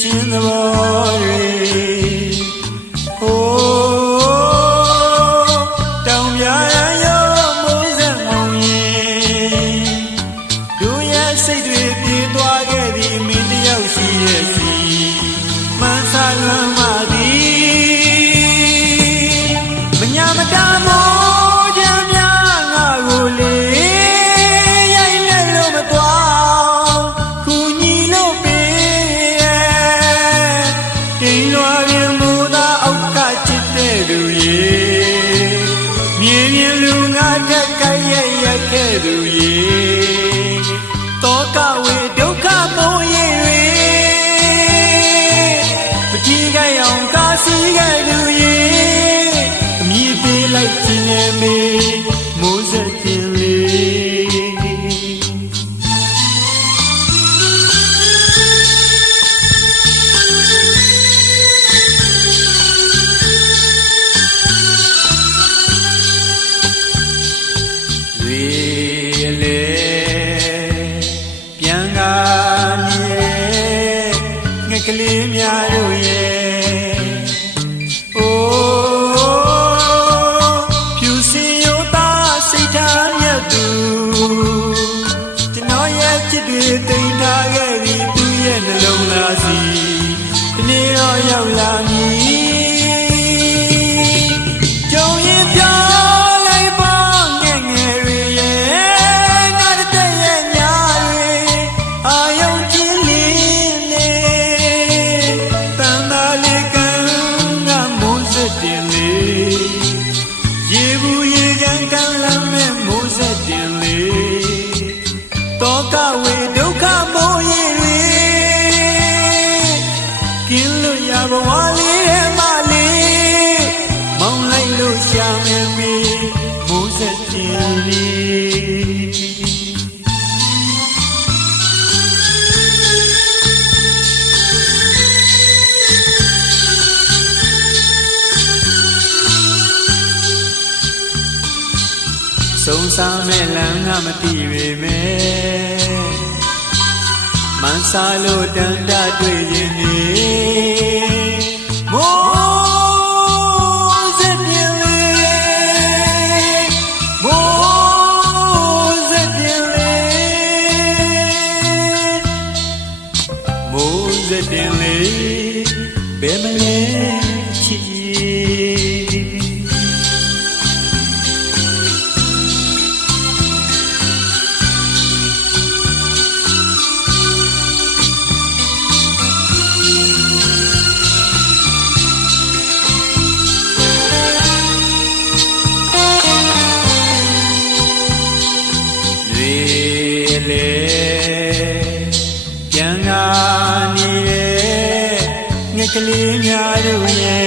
ချင်းသဘောတွေဟိုးတောင်ပြရရောမိုးစက်မောင်ရင်တို့ရဲ့စိတ်တွေပြေးသွားခဲ့သည်မင်းတယောက်ရှိရဲ့စီမှန်ဆာလွမ်းမှသည်မညာမတားမို့ကြမ်းများငါကိုလေရိုက်လက်လို့မသွားခုညီလို့ပေးတိမ်လွာပြင်းမိုးသားအောက်ကချစ်တဲ့သူရေမြင်မြင်လူငါထက်ကြိုက်ရက်ခဲ့သူရေတောကဝေဒုက္ခမိုးရေပတိကရောင်ကားစီခဲ့သူရေအမြည်ပေးလိုက်ခြင်းနဲ့မေမိုးစက်တင်ပြန်ကနေငှက်ကလေးများတို့ရဲ့အိုးဖြူစင်ရိုးသားစိတ်ထားမြတ်သူကျွန်တော်ရဲ့ချစ်တွေတိမ်ထားခဲ့သည်သူရဲ့နှလုံးသားစီဒီနေ့တော့ရောက်လာမည်ကြုံရင်ပြောရေဘူးရေချမ်းကမ်းလမ်းမဲ့မိုးစက်တင်လေတောကဝေဒုက္ခမိုးရေတွေကင်းလို့ရဘဝလေးထဲမှာလေးမောင်းလိုက်လို့ရှာမယ်မေမိုးစက်တင်လေဆုံးစားမဲ့လမ်းကမသိပေမဲ့မန်းစားလို့တန်တတွေ့ခြင်းနေမိုးစက်တင်လေမိုးစက်တင်လေမိုးစက်တင်လေဘယ်မလဲချစ်ပြန်လာနေတဲ့ငှက်ကလေးများတို့ရဲ့